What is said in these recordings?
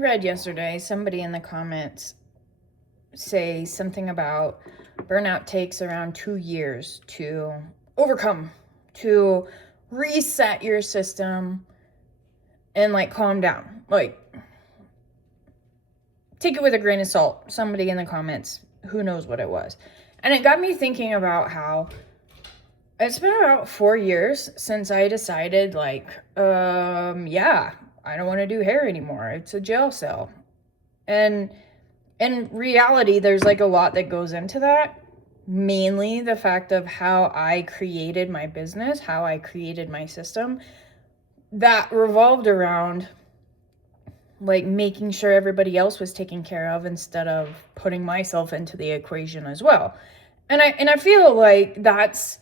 read yesterday somebody in the comments say something about burnout takes around 2 years to overcome, to reset your system and like calm down. Like, take it with a grain of salt. Somebody in the comments, who knows what it was. And it got me thinking about how it's been about 4 years since I decided, yeah, I don't want to do hair anymore. It's a jail cell. And in reality, there's like a lot that goes into that. Mainly the fact of how I created my business, how I created my system that revolved around like making sure everybody else was taken care of instead of putting myself into the equation as well. And I feel like that's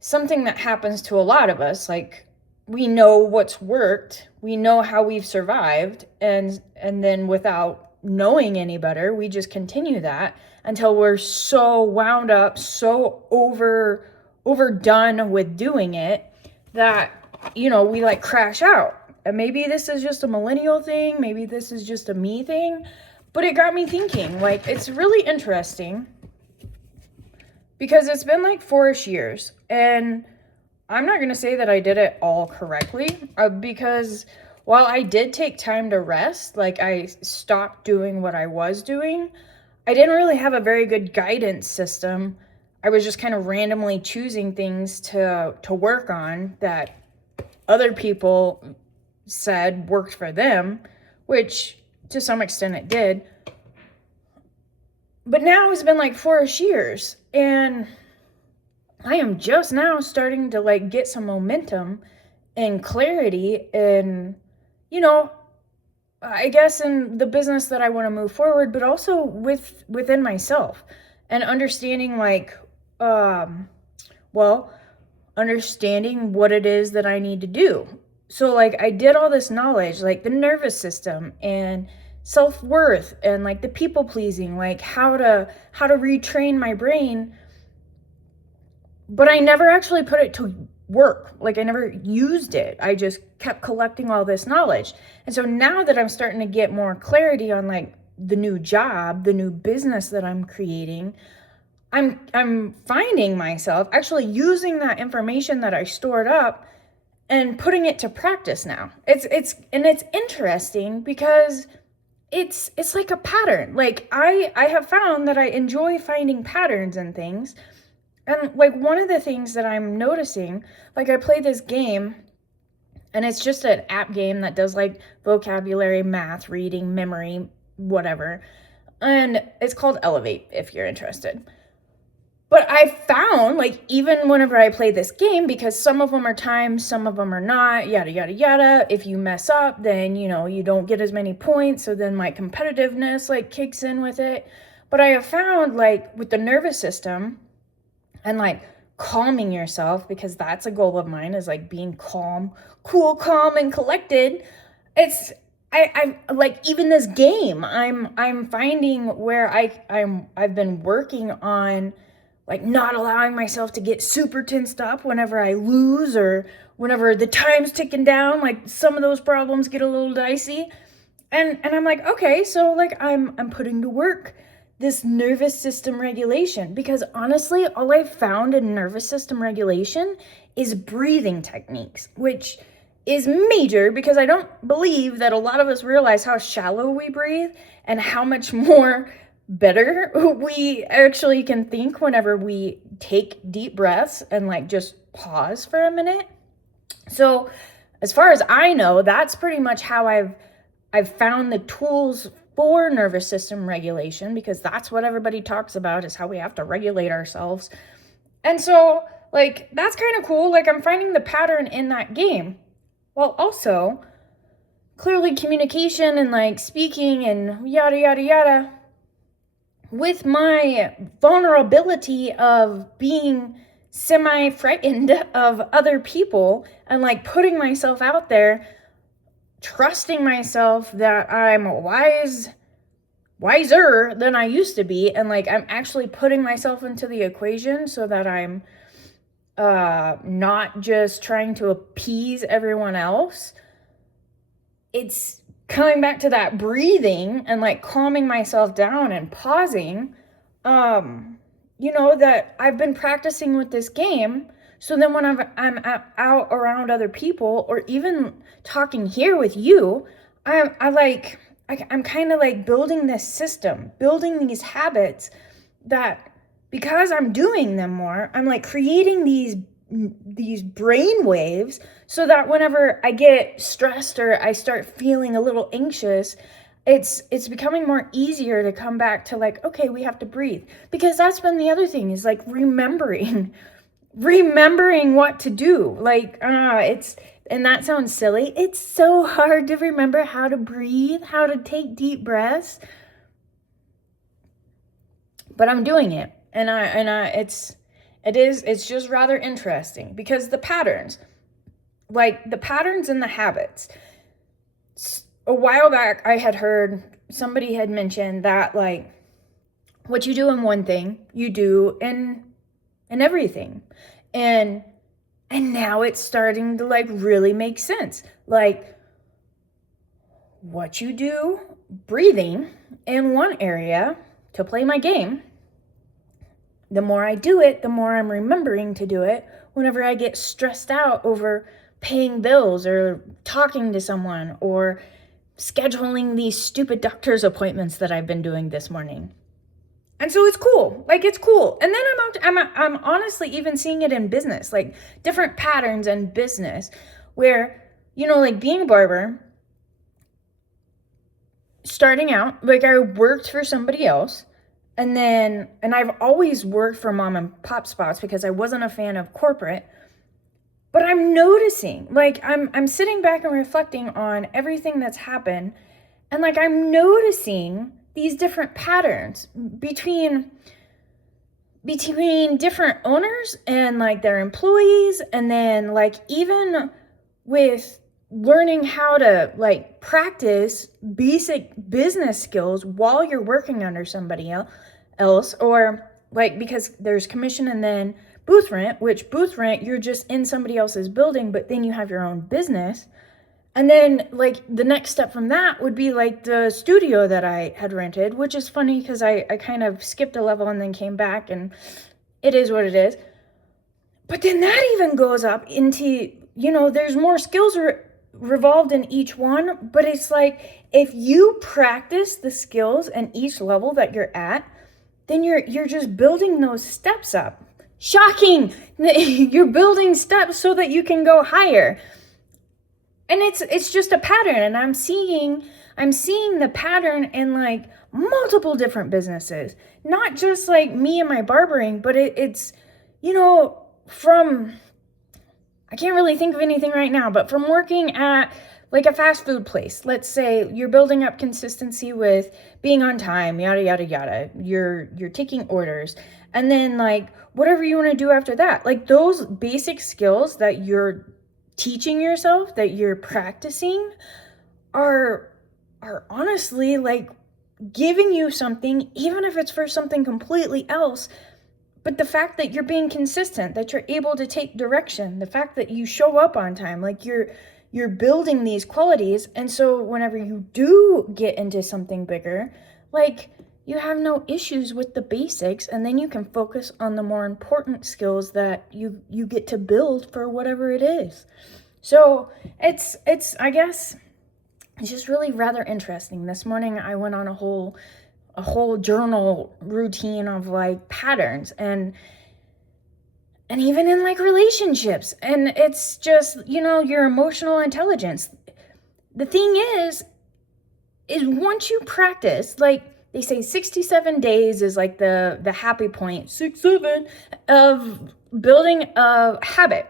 something that happens to a lot of us. Like, we know what's worked, we know how we've survived, and then without knowing any better, we just continue that until we're so wound up, so overdone with doing it that, we like crash out. And maybe this is just a millennial thing, maybe this is just a me thing, but it got me thinking. Like, it's really interesting because it's been like 4-ish years, and I'm not going to say that I did it all correctly, because while I did take time to rest, like I stopped doing what I was doing, I didn't really have a very good guidance system. I was just kind of randomly choosing things to work on that other people said worked for them, which to some extent it did. But now it's been like 4-ish years, and I am just now starting to like get some momentum and clarity and, I guess in the business that I want to move forward, but also within myself, and understanding understanding what it is that I need to do. So like I did all this knowledge, like the nervous system and self-worth and like the people pleasing, like how to retrain my brain, but I never actually put it to work. Like, I never used it. I just kept collecting all this knowledge. And so now that I'm starting to get more clarity on like the new job, the new business that I'm creating, I'm finding myself actually using that information that I stored up and putting it to practice now. It's interesting because it's like a pattern. Like, I have found that I enjoy finding patterns in things. And like one of the things that I'm noticing, like I play this game, and it's just an app game that does like vocabulary, math, reading, memory, whatever. And it's called Elevate, if you're interested. But I found, like, even whenever I play this game, because some of them are timed, some of them are not, yada, yada, yada. If you mess up, then, you don't get as many points. So then my competitiveness like kicks in with it. But I have found, like, with the nervous system, and like calming yourself, because that's a goal of mine, is like being calm, cool, calm, and collected. I like, even this game, I'm finding where I've been working on like not allowing myself to get super tensed up whenever I lose or whenever the time's ticking down. Like, some of those problems get a little dicey, and I'm like, okay, so like I'm putting to work this nervous system regulation, because honestly, all I've found in nervous system regulation is breathing techniques, which is major because I don't believe that a lot of us realize how shallow we breathe and how much more better we actually can think whenever we take deep breaths and like just pause for a minute. So as far as I know, that's pretty much how I've found the tools for nervous system regulation, because that's what everybody talks about, is how we have to regulate ourselves. And so like that's kind of cool. Like, I'm finding the pattern in that game, while also clearly communication and like speaking and yada yada yada, with my vulnerability of being semi-frightened of other people and like putting myself out there, trusting myself that I'm wiser than I used to be, and like I'm actually putting myself into the equation so that I'm not just trying to appease everyone else. It's coming back to that breathing and like calming myself down and pausing, that I've been practicing with this game. So then when I'm out around other people, or even talking here with you, I'm kind of like building this system, building these habits that, because I'm doing them more, I'm like creating these brain waves, so that whenever I get stressed or I start feeling a little anxious, it's becoming more easier to come back to like, okay, we have to breathe. Because that's been the other thing, is like remembering what to do. Like, and that sounds silly. It's so hard to remember how to breathe, how to take deep breaths. But I'm doing it. It's just rather interesting, because the patterns and the habits. A while back, I had heard somebody had mentioned that, like, what you do in one thing, you do in everything. And now it's starting to like really make sense. Like, what you do breathing in one area to play my game, the more I do it, the more I'm remembering to do it whenever I get stressed out over paying bills or talking to someone or scheduling these stupid doctor's appointments that I've been doing this morning. And so it's cool. Like, it's cool. And then I'm honestly even seeing it in business, like different patterns in business where, like being a barber, starting out, like I worked for somebody else. And I've always worked for mom and pop spots because I wasn't a fan of corporate. But I'm noticing, like, I'm sitting back and reflecting on everything that's happened. And like, I'm noticing these different patterns between different owners and like their employees. And then like, even with learning how to like practice basic business skills while you're working under somebody else, or like, because there's commission and then booth rent, which booth rent, you're just in somebody else's building, but then you have your own business. And then like the next step from that would be like the studio that I had rented, which is funny because I kind of skipped a level and then came back, and it is what it is. But then that even goes up into, there's more skills revolved in each one. But it's like, if you practice the skills in each level that you're at, then you're just building those steps up. Shocking! You're building steps so that you can go higher. And it's just a pattern, and I'm seeing the pattern in like multiple different businesses, not just like me and my barbering, but it's from, I can't really think of anything right now, but from working at like a fast food place. Let's say you're building up consistency with being on time, yada yada yada. You're taking orders, and then like whatever you want to do after that, like those basic skills that you're teaching yourself, that you're practicing, are honestly like giving you something, even if it's for something completely else. But the fact that you're being consistent, that you're able to take direction, the fact that you show up on time, like you're building these qualities. And so whenever you do get into something bigger, like, you have no issues with the basics, and then you can focus on the more important skills that you get to build for whatever it is. So it's I guess it's just really rather interesting. This morning I went on a whole journal routine of like patterns, and even in like relationships, and it's just, your emotional intelligence. The thing is once you practice, like they say 67 days is like the happy point, 6-7, of building a habit.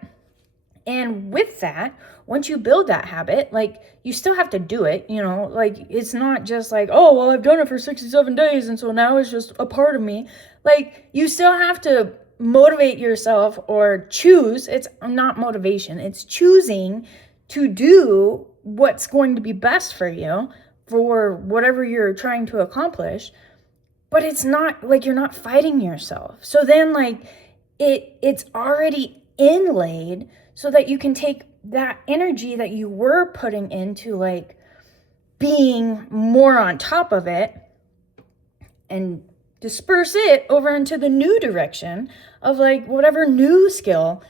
And with that, once you build that habit, like, you still have to do it, like, it's not just like, oh, well, I've done it for 67 days, and so now it's just a part of me. Like, you still have to motivate yourself, or choose. It's not motivation, it's choosing to do what's going to be best for you, for whatever you're trying to accomplish. But it's not like you're not fighting yourself. So then like it's already inlaid, so that you can take that energy that you were putting into like being more on top of it and disperse it over into the new direction of like whatever new skill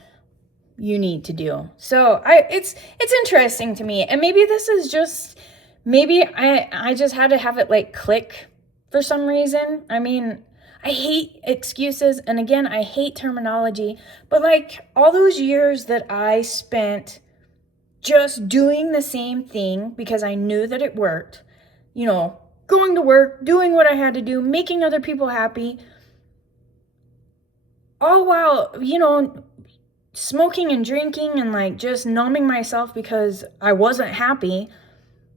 you need to do. So it's interesting to me. And maybe this is just, maybe I just had to have it like click for some reason. I mean, I hate excuses, and again, I hate terminology, but like all those years that I spent just doing the same thing because I knew that it worked, you know, going to work, doing what I had to do, making other people happy, all while, you know, smoking and drinking and like just numbing myself because I wasn't happy.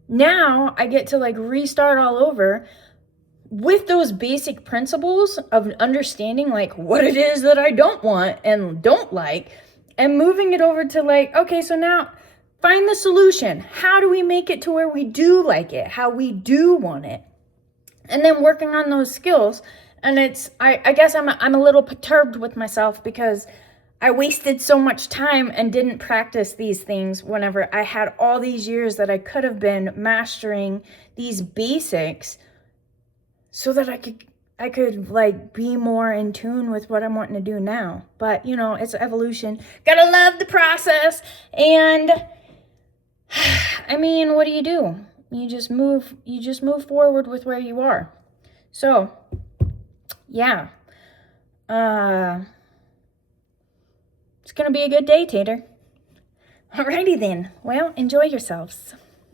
Now I get to like restart all over with those basic principles of understanding like what it is that I don't want and don't like, and moving it over to like, okay, so now find the solution. How do we make it to where we do like it, how we do want it? And then working on those skills. And it's, I guess I'm a little perturbed with myself because I wasted so much time and didn't practice these things whenever I had all these years that I could have been mastering these basics so that I could like be more in tune with what I'm wanting to do now. But you know, it's evolution. Gotta love the process. And I mean, what do? You just move forward with where you are. So yeah. It's gonna be a good day, Tater. Alrighty then. Well, enjoy yourselves.